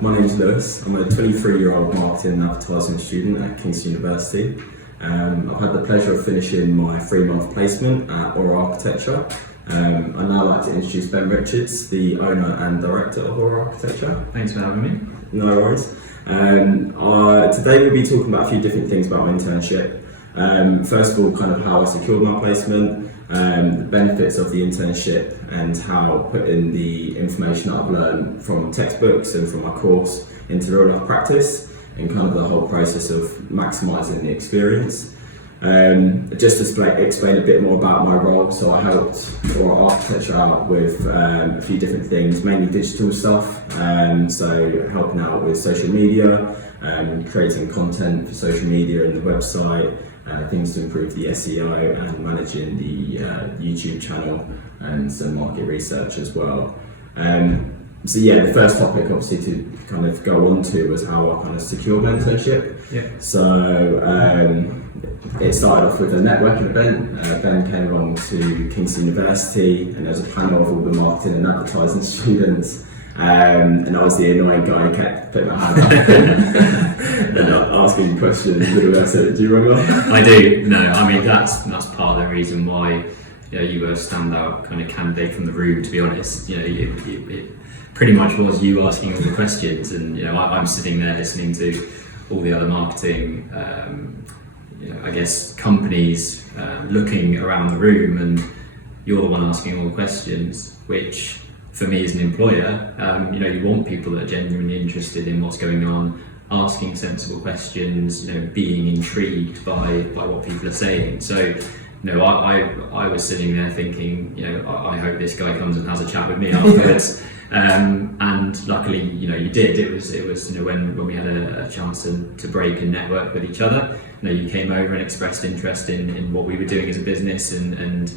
My name's Lewis. I'm a 23-year-old marketing and advertising student at Kingston University. I've had the pleasure of finishing my 3-month placement at Aura Architecture. I'd now like to introduce Ben Richards, the owner and director of Aura Architecture. Thanks for having me. No worries. Today we'll be talking about a few different things about my internship. First of all, kind of how I secured my placement, the benefits of the internship, and how putting the information that I've learned from textbooks and from my course into real life practice, and kind of the whole process of maximising the experience. Just to explain a bit more about my role, so I helped Aura Architecture out with a few different things, mainly digital stuff, so helping out with social media, creating content for social media and the website, things to improve the SEO, and managing the YouTube channel and some market research as well. So yeah, the first topic obviously to kind of go on to was how I kind of secured my internship. Yeah. So it started off with a networking event. Ben came along to Kingston University, and there was a panel of all the marketing and advertising students. And I was the annoying guy who kept putting my hand up and asking questions. Do you remember? I do. No, I mean that's part of the reason why you were a standout kind of candidate from the room. To be honest, it pretty much was you asking all the questions, and I'm sitting there listening to all the other marketing, I guess companies looking around the room, and you're the one asking all the questions, which for me as an employer, you want people that are genuinely interested in what's going on, asking sensible questions, being intrigued by what people are saying. So, I was sitting there thinking, I hope this guy comes and has a chat with me afterwards. And luckily, you did. It was when we had a chance to break and network with each other. You came over and expressed interest in what we were doing as a business, and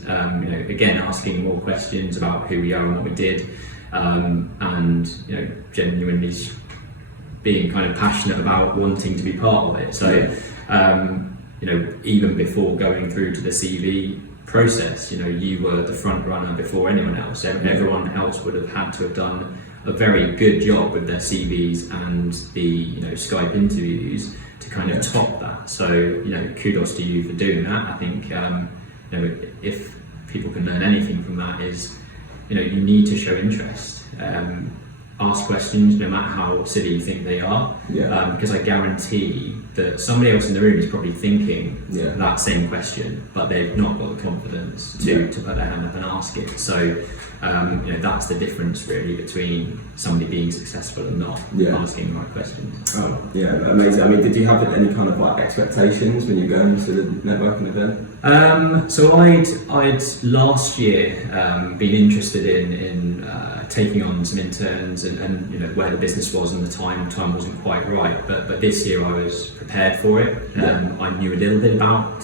again asking more questions about who we are and what we did, and genuinely being kind of passionate about wanting to be part of it. So even before going through to the CV process, you were the front runner before anyone else. Everyone else would have had to have done a very good job with their CVs and the Skype interviews to kind of top that. So kudos to you for doing that. I think if people can learn anything from that is you need to show interest. Ask questions no matter how silly you think they are, because I guarantee that somebody else in the room is probably thinking that same question, but they've not got the confidence to put their hand up and ask it. So that's the difference really between somebody being successful and not asking the right questions. Oh yeah, amazing. I mean, did you have any kind of expectations when you go into the networking event? So I'd last year been interested in taking on some interns and where the business was and the time wasn't quite right, but this year I was prepared for it. I knew a little bit about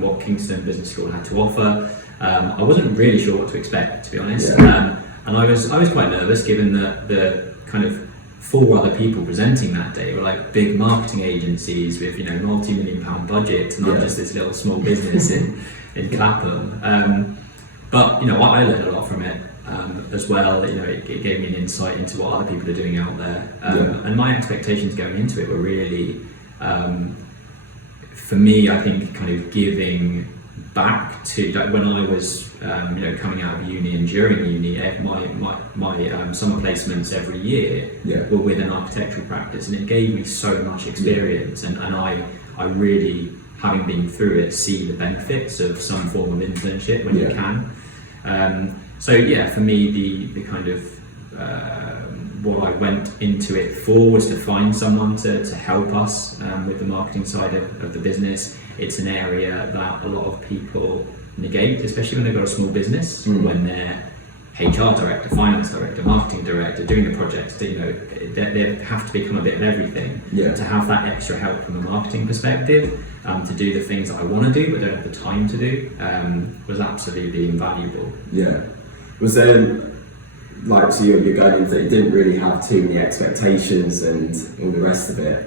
what Kingston Business School had to offer. I wasn't really sure what to expect, to be honest, and I was quite nervous given that the kind of 4 other people presenting that day were like big marketing agencies with multi-million-pound budgets, and I'm just this little small business in Clapham. But I learned a lot from it as well. It gave me an insight into what other people are doing out there, and my expectations going into it were really, for me, I think kind of giving back to when I was coming out of uni and during uni, my summer placements every year were with an architectural practice, and it gave me so much experience, and I really, having been through it, see the benefits of some form of internship when you can. So for me the kind of what I went into it for was to find someone to help us with the marketing side of the business. It's an area that a lot of people negate, especially when they've got a small business, when they're HR director, finance director, marketing director, doing the projects, they have to become a bit of everything. To have that extra help from a marketing perspective, to do the things that I want to do but don't have the time to do, was absolutely invaluable. Was there, so you're going into it, didn't really have too many expectations and all the rest of it.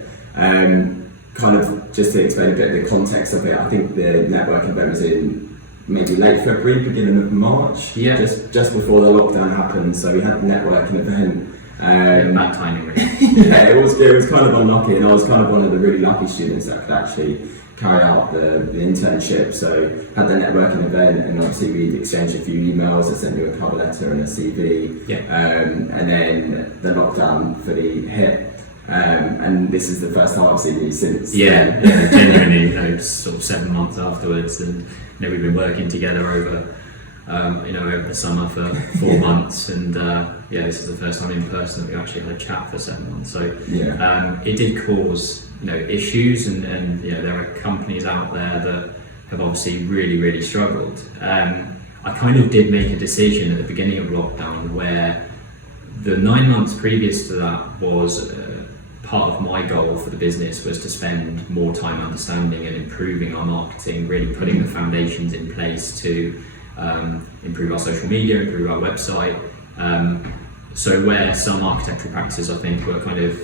Kind of just to explain a bit of the context of it, I think the networking event was in maybe late February, beginning of March, just before the lockdown happened. So we had the networking event Bad timing, really. Yeah, it was kind of unlucky, and I was kind of one of the really lucky students that could actually carry out the internship. So had the networking event, and obviously we'd exchanged a few emails. I sent you a cover letter and a CV. Yeah. And then the lockdown fully hit. And this is the first time I've seen you since. Yeah, genuinely, sort of 7 months afterwards, and we've been working together over the summer for 4 months, and this is the first time in person that we actually had a chat for 7 months. So it did cause issues, and there are companies out there that have obviously really struggled. I kind of did make a decision at the beginning of lockdown where the 9 months previous to that was part of my goal for the business was to spend more time understanding and improving our marketing, really putting the foundations in place to improve our social media, improve our website. So where some architectural practices, I think, were kind of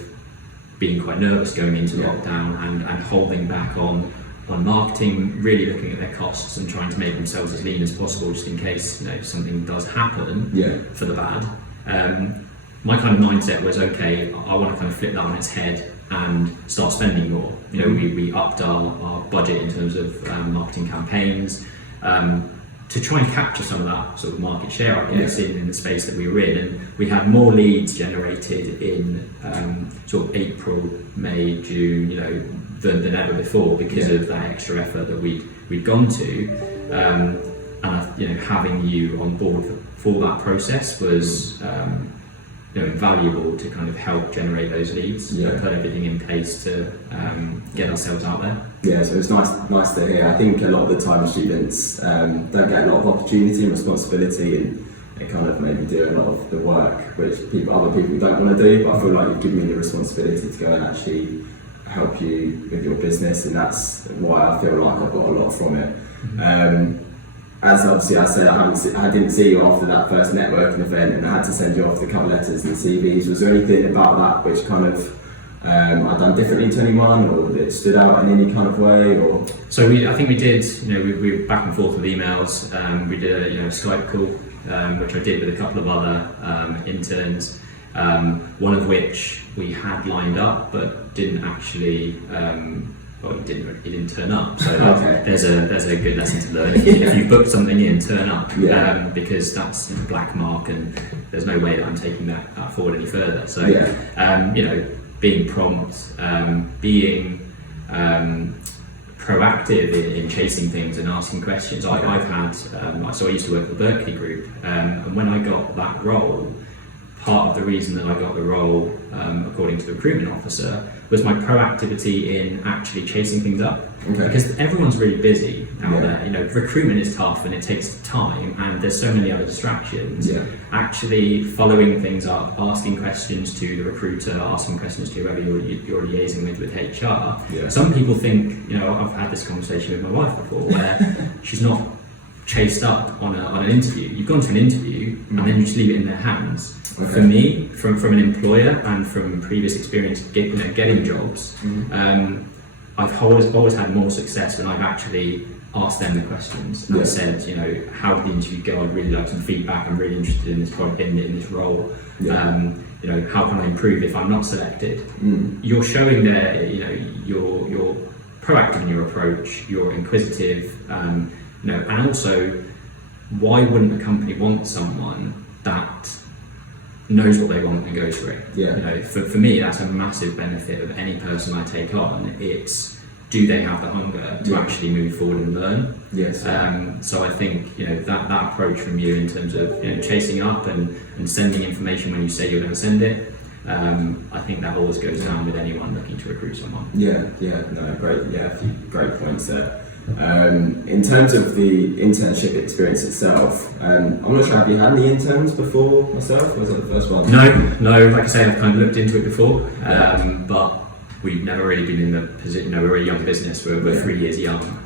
being quite nervous going into lockdown and holding back on marketing, really looking at their costs and trying to make themselves as lean as possible just in case something does happen for the bad. My kind of mindset was, okay, I want to kind of flip that on its head and start spending more. We upped our budget in terms of marketing campaigns to try and capture some of that sort of market share, I guess, in the space that we were in. And we had more leads generated in sort of April, May, June, than ever before because of that extra effort that we'd gone to. And having you on board for that process was invaluable to kind of help generate those leads, put everything in place to get ourselves out there. Yeah, so it's nice to hear. I think a lot of the time students don't get a lot of opportunity and responsibility, and they kind of maybe do a lot of the work which other people don't want to do, but I feel like you've given me the responsibility to go and actually help you with your business, and that's why I feel like I've got a lot from it. As obviously I said, I didn't see you after that first networking event, and I had to send you off the cover letters and CVs. Was there anything about that which kind of I'd done differently to anyone, or it stood out in any kind of way? Or so I think we did. We were back and forth with emails. We did a Skype call, which I did with a couple of other interns. One of which we had lined up, but didn't actually. He didn't turn up. So there's a good lesson to learn. If you've booked something in, turn up, because that's black mark, and there's no way that I'm taking that forward any further. So being prompt, being proactive in chasing things and asking questions. I've had so I used to work at the Berkeley Group, and when I got that role, part of the reason that I got the role, according to the recruitment officer, was my proactivity in actually chasing things up. Because everyone's really busy out there. Recruitment is tough and it takes time, and there's so many other distractions. Actually following things up, asking questions to the recruiter, asking questions to whoever you're liaising with HR. Some people think, I've had this conversation with my wife before, where she's not chased up on an interview. You've gone to an interview and then you just leave it in their hands. For me, from an employer and from previous experience getting jobs, I've always had more success when I've actually asked them the questions and said, how did the interview go? I'd really like some feedback. I'm really interested in this product, in this role. How can I improve if I'm not selected? You're showing there, you're proactive in your approach. You're inquisitive, and also, why wouldn't a company want someone that knows what they want and goes for it? For me, that's a massive benefit of any person I take on. It's, do they have the hunger to actually move forward and learn? So I think that approach from you in terms of chasing up and sending information when you say you're going to send it, I think that always goes down with anyone looking to recruit someone. A few great points there. In terms of the internship experience itself, I'm not sure, have you had any interns before myself, or was it the first one? No, like I say, I've kind of looked into it before, but we've never really been in the position, we're a young business, we're 3 years young.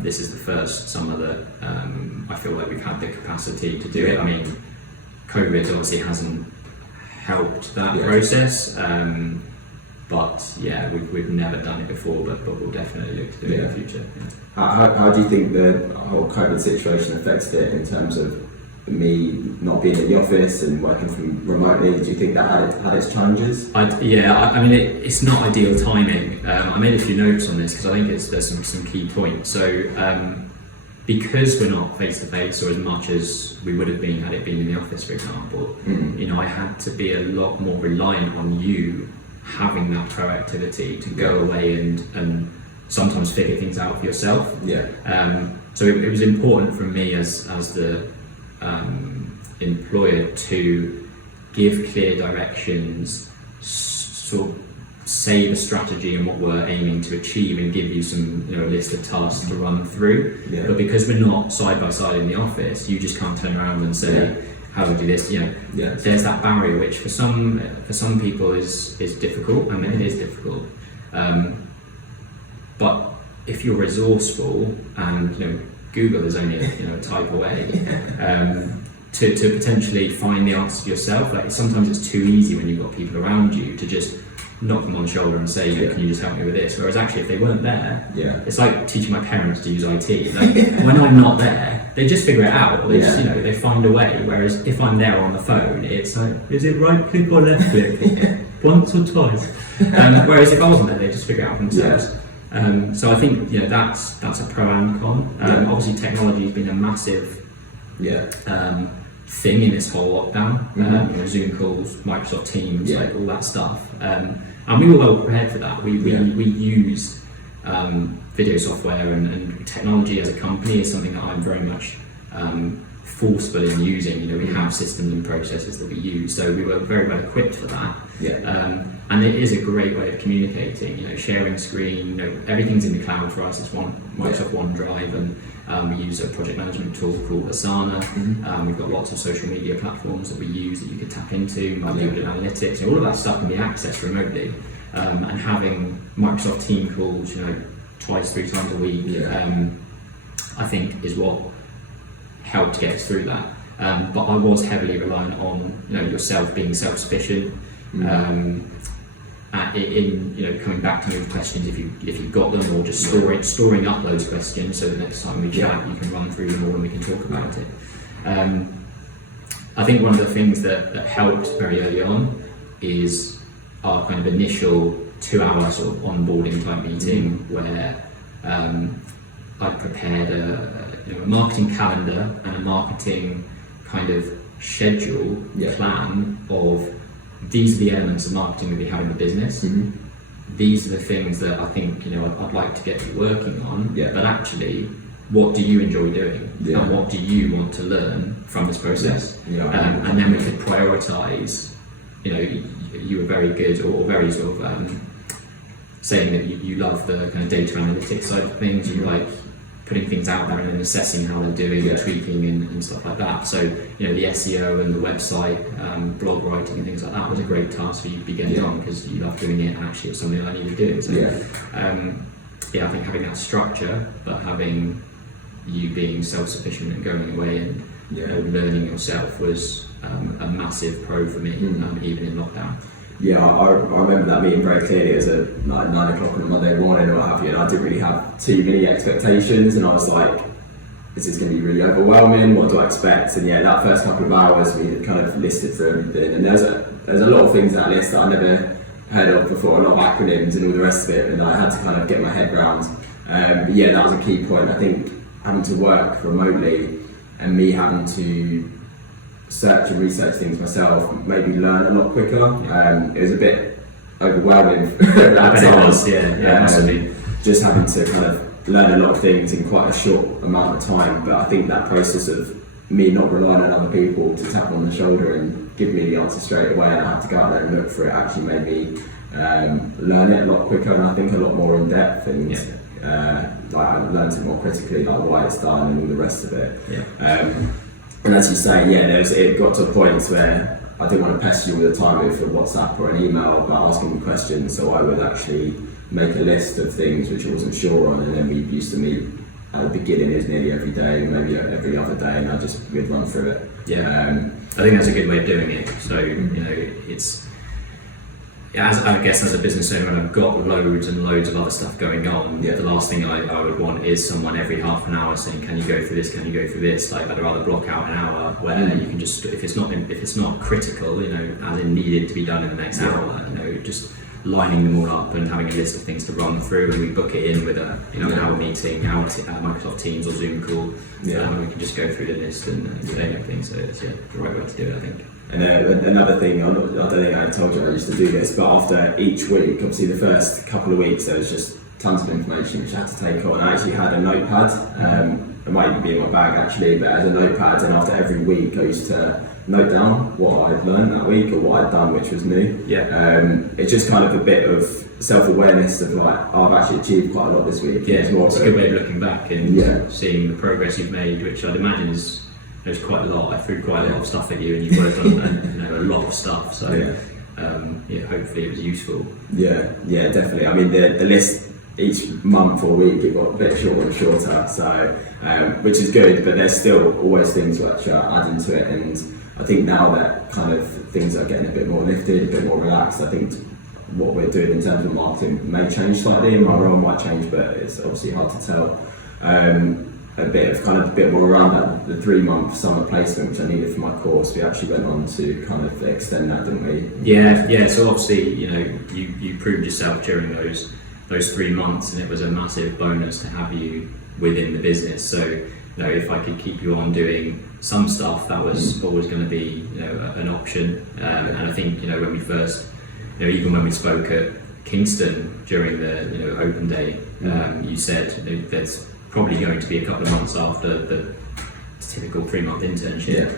This is the first summer that I feel like we've had the capacity to do it. I mean, COVID obviously hasn't helped that process, but we've never done it before, but we'll definitely look to do it in the future. How do you think the whole COVID situation affected it in terms of me not being in the office and working from remotely, do you think that had its challenges? I mean, it's not ideal timing. I made a few notes on this because I think there's some key points. So because we're not face to face or as much as we would have been had it been in the office, for example, you know, I had to be a lot more reliant on you having that proactivity to go away and sometimes figure things out for yourself. Yeah. So it was important for me as the employer to give clear directions, sort of say the strategy and what we're aiming to achieve, and give you some, you know, a list of tasks to run through. Yeah. But because we're not side by side in the office, you just can't turn around and say, how do we do this? You know, there's that barrier which for some people is difficult, and it is difficult. But if you're resourceful, and you know, Google is only a type away, to potentially find the answer yourself. Like sometimes it's too easy when you've got people around you to just knock them on the shoulder and say, can you just help me with this? Whereas actually, if they weren't there, it's like teaching my parents to use IT. Like, when I'm not there, they just figure it out. Or they just, they find a way. Whereas if I'm there on the phone, it's like, is it right click or left click? Once or twice. Whereas if I wasn't there, they just figure it out themselves. So I think that's a pro and con. Obviously, technology has been a massive thing in this whole lockdown. Zoom calls, Microsoft Teams, like all that stuff. And we were well prepared for that. We use video software and technology as a company is something that I'm very much forceful in using. We have systems and processes that we use, so we were very well equipped for that. And it is a great way of communicating. Sharing screen. Everything's in the cloud for us. It's Microsoft OneDrive, and we use a project management tool called Asana. We've got lots of social media platforms that we use that you can tap into, like Google Analytics. All of that stuff can be accessed remotely. And having Microsoft Team calls, twice, 3 times a week, I think is what helped get us through that. But I was heavily reliant on yourself being self-sufficient. In coming back to me with questions if you got them, or just storing up those questions so the next time we chat you can run through them all and we can talk about it. I think one of the things that helped very early on is our kind of initial 2-hour sort of onboarding type meeting where I prepared a marketing calendar and a marketing kind of schedule plan of these are the elements of marketing that we have in the business. These are the things that I think I'd like to get you working on. But actually, what do you enjoy doing, and what do you want to learn from this process? And then we could prioritise. You were very good, or very sort of saying that you love the kind of data analytics side of things. You like putting things out there and then assessing how they're doing and tweaking and stuff like that. So the SEO and the website, blog writing and things like that was a great task for you to be getting on, because you love doing it and actually it's something I needed doing. So I think having that structure, but having you being self-sufficient and going away and learning yourself was a massive pro for me, even in lockdown. I remember that meeting very clearly. It was at 9 o'clock on a Monday morning or what have you, and I didn't really have too many expectations, and I was like, is this going to be really overwhelming? What do I expect? And that first couple of hours we kind of listed through everything, and there's a lot of things in that list that I never heard of before, a lot of acronyms and all the rest of it, and I had to kind of get my head around. But that was a key point. I think having to work remotely and me having to search and research things myself made me learn a lot quicker. It was a bit overwhelming at times. Just having to kind of learn a lot of things in quite a short amount of time. But I think that process of me not relying on other people to tap on the shoulder and give me the answer straight away, and I had to go out there and look for it, actually made me learn it a lot quicker, and I think a lot more in depth, and I learned it more critically, like why it's done and all the rest of it. And as you say, it got to a point where I didn't want to pester you all the time with a WhatsApp or an email about asking me questions, so I would actually make a list of things which I wasn't sure on, and then we used to meet at the beginning. It was nearly every day, maybe every other day, and we'd run through it. I think that's a good way of doing it. So it's I guess as a business owner, when I've got loads and loads of other stuff going on, the last thing I would want is someone every half an hour saying, "Can you go through this? Can you go through this?" Like, I'd rather block out an hour where you can just, if it's not critical, as in needed to be done in the next hour, just lining them all up and having a list of things to run through, and we book it in with a an hour meeting, Microsoft Teams or Zoom call, and we can just go through the list and say everything. So it's the right way to do it, I think. And another thing, I don't think I told you I used to do this, but after each week, obviously the first couple of weeks there was just tons of information which I had to take on. I actually had a notepad, it might even be in my bag actually, but as a notepad, and after every week I used to note down what I'd learned that week or what I'd done which was new. It's just kind of a bit of self-awareness of like, I've actually achieved quite a lot this week. It's a good way of looking back and seeing the progress you've made, which I'd imagine is there's quite a lot. I threw quite a lot of stuff at you, and you've worked on a lot of stuff. So hopefully it was useful. Yeah, definitely. I mean, the list each month or week it got a bit shorter and shorter. So which is good, but there's still always things which are adding to it. And I think now that kind of things are getting a bit more lifted, a bit more relaxed. I think what we're doing in terms of marketing may change slightly, and my role might change, but it's obviously hard to tell. A bit more around that, the 3-month summer placement which I needed for my course. We actually went on to kind of extend that, didn't we? Yeah. So obviously, you proved yourself during those 3 months, and it was a massive bonus to have you within the business. So if I could keep you on doing some stuff, that was always going to be an option. And I think when we first, even when we spoke at Kingston during the open day, you said there's probably going to be a couple of months after the typical 3-month internship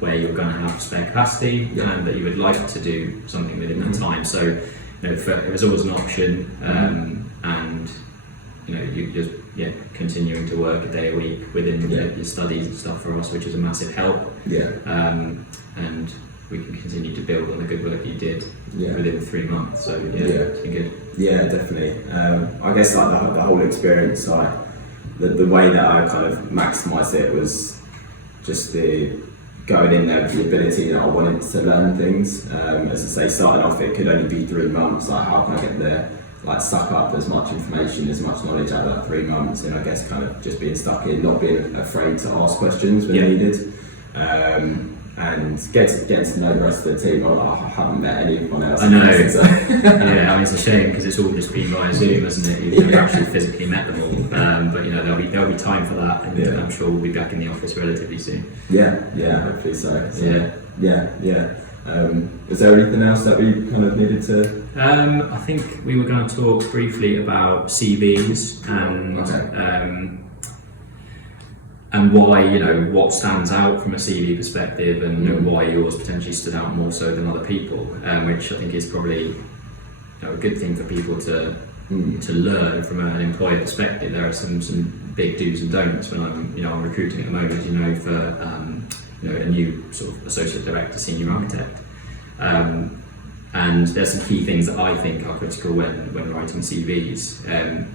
where you're going to have spare capacity and that you would like to do something within that time. So it was always an option, and you just continuing to work a day a week within your studies and stuff for us, which is a massive help. And we can continue to build on the good work you did within 3 months. So it's been good. Yeah, definitely. I guess like the whole experience, the way that I kind of maximised it was just the going in there with the ability that I wanted to learn things. As I say, starting off it could only be 3 months. Like, how can I get there? Like, suck up as much information, as much knowledge out of that 3 months, and I guess kind of just being stuck in, not being afraid to ask questions when needed. And getting to know the rest of the team. I haven't met anyone else. I know. It's a shame because it's all just been via Zoom, hasn't it? You've never actually physically met them all. But there'll be time for that, and I'm sure we'll be back in the office relatively soon. Yeah, hopefully so. Is there anything else that we kind of needed to? I think we were going to talk briefly about CVs and why, what stands out from a CV perspective, and why yours potentially stood out more so than other people, which I think is probably a good thing for people to learn from an employer perspective. There are some big do's and don'ts when I'm recruiting at the moment, for a new sort of associate director, senior architect, and there's some key things that I think are critical when writing CVs.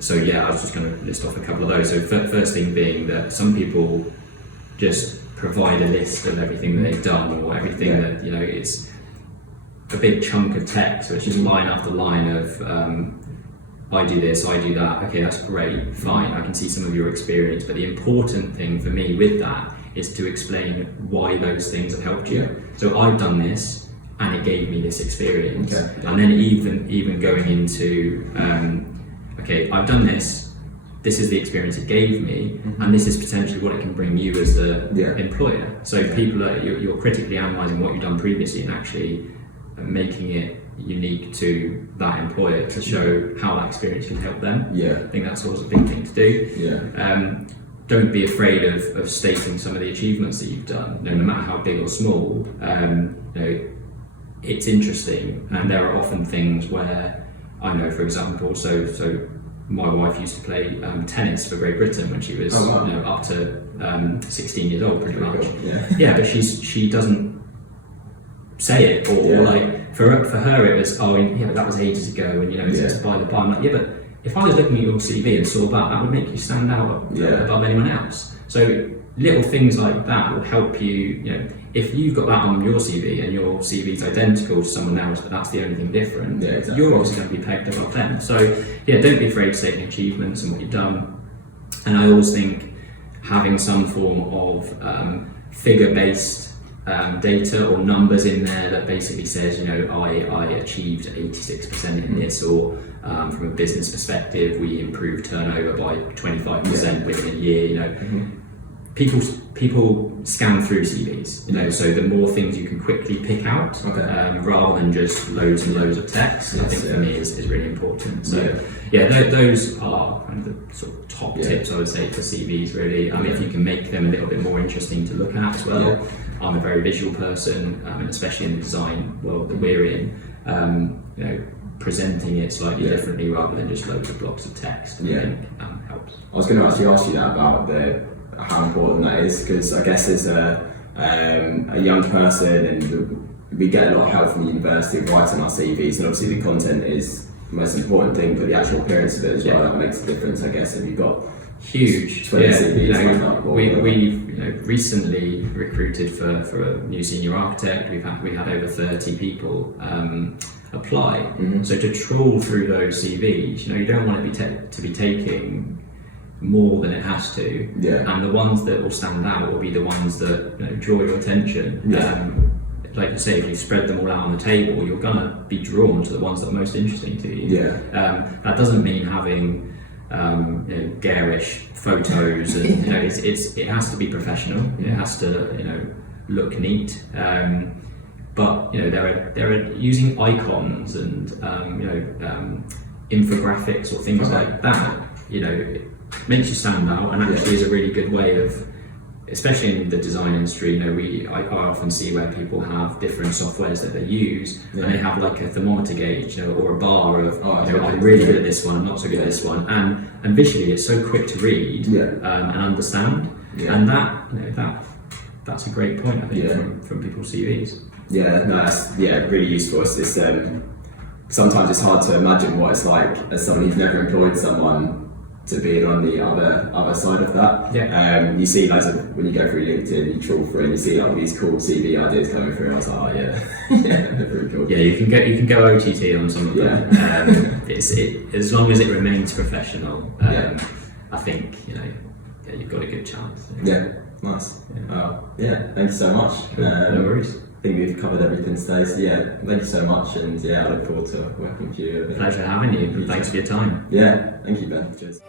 So I was just going to list off a couple of those. So first thing being that some people just provide a list of everything that they've done, or everything that it's a big chunk of text, so it's just line after line of I do this, I do that. Okay, that's great, fine. I can see some of your experience, but the important thing for me with that is to explain why those things have helped you. So I've done this, and it gave me this experience, and then even going into okay, I've done this, this is the experience it gave me, and this is potentially what it can bring you as the employer. So people you're critically analysing what you've done previously and actually making it unique to that employer to show how that experience can help them. I think that's always a big thing to do. Don't be afraid of stating some of the achievements that you've done, no matter how big or small. It's interesting, and there are often things where I know, for example, so my wife used to play tennis for Great Britain when she was up to 16 years old, pretty much. But she doesn't say it, or like for her it was that was ages ago, and it's by the by. I'm like, but if I was looking at your CV and saw that would make you stand out above anyone else. So little things like that will help you. You know, if you've got that on your CV and your CV is identical to someone else, but that's the only thing different, you're obviously going to be pegged above them. So yeah, don't be afraid to say your achievements and what you've done. And I always think having some form of figure-based data or numbers in there that basically says, you know, I achieved 86% in this, or from a business perspective, we improved turnover by 25% within a year. You know, people scan through CVs. You know, so the more things you can quickly pick out, rather than just loads and loads of text, I think for me is really important. So those are kind of the sort of top tips I would say for CVs. Really, I mean, if you can make them a little bit more interesting to look at as well. I'm a very visual person, and especially in the design world that we're in, you know, presenting it slightly differently rather than just loads of blocks of text, I think helps. I was going to actually ask you that about how important that is, because I guess as a young person, and we get a lot of help from the university writing our CVs, and obviously the content is the most important thing, but the actual appearance of it as well, that makes a difference, I guess, if you've got huge. CVs, you know, we've recently recruited for a new senior architect. We had over 30 people apply. So to trawl through those CVs, you know, you don't want to be taking more than it has to, and the ones that will stand out will be the ones that, you know, draw your attention. Like you say, if you spread them all out on the table, you're gonna be drawn to the ones that are most interesting to you. That doesn't mean having you know, garish photos, and you know, it has to be professional. It has to, you know, look neat. But you know, there are using icons and you know, infographics or things like that. You know, it makes you stand out, and actually is a really good way of, especially in the design industry, you know, I often see where people have different softwares that they use, and they have like a thermometer gauge, you know, or a bar of, you know, I'm really good at this one, I'm not so good at this one, and visually it's so quick to read and understand, and that, you know, that's a great point, I think, from people's CVs. Yeah, no, that's really useful. It's sometimes it's hard to imagine what it's like as someone who's never employed someone to being on the other side of that. You see, like, when you go through LinkedIn, you trawl through and you see like these cool CV ideas coming through. I was like, they're pretty cool. Yeah, you can go OTT on some of them. As long as it remains professional. I think, you know, you've got a good chance. Yeah, nice. Thank you so much. Cool. No worries. I think we've covered everything today, so thank you so much, and I look forward to working with you. Pleasure having you. Thanks for your time. Thank you, Ben. Cheers.